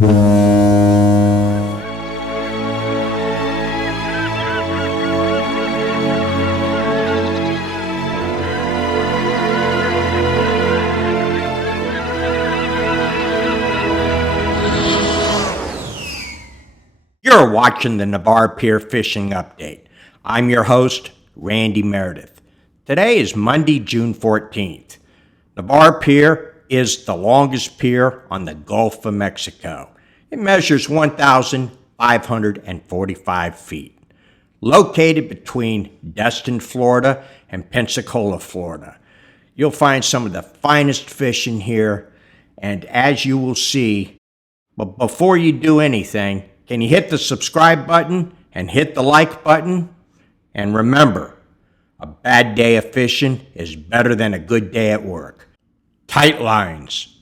You're watching the Navarre PIER Fishing Update. I'm your host, Randy Meredith. Today is Monday, June 14th. Navarre PIER is the longest pier on the Gulf of Mexico. It measures 1,545 feet. Located between Destin, Florida and Pensacola, Florida. You'll find some of the finest fish in here, and as you will see, but before you do anything, can you hit the subscribe button and hit the like button? And remember, a bad day of fishing is better than a good day at work. Tight lines.